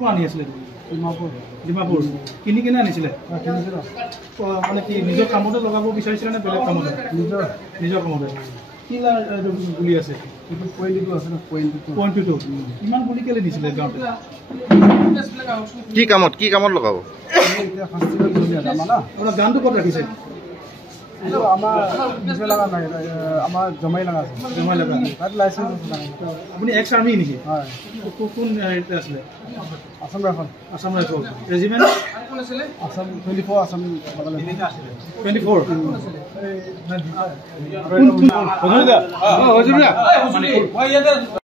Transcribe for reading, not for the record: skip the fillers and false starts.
পৰা আনি আছিলে ডিমাপুৰ ডিমাপুৰ কিনি কিনে আনিছিলে মানে কি নিজৰ কামতে লগাব বিচাৰিছিলে নে বেলেগ কামতে নিজৰ কামতে কি গুলি আছে পইণ্টটো ইমান গুলি কেলে দিছিলে গাঁৱতে কি কামত লগাব আপোনাৰ গানটো ক'ত ৰাখিছে আমাৰ জমাই লগা আছে জমাই লগা তাত লাইচেঞ্চ আছে আপুনি এক্স আৰ্মি নেকি হয় কোন আছিলে আসাম ৰাইফল ৰেজিমেণ্ট আসাম 24 আসাম 24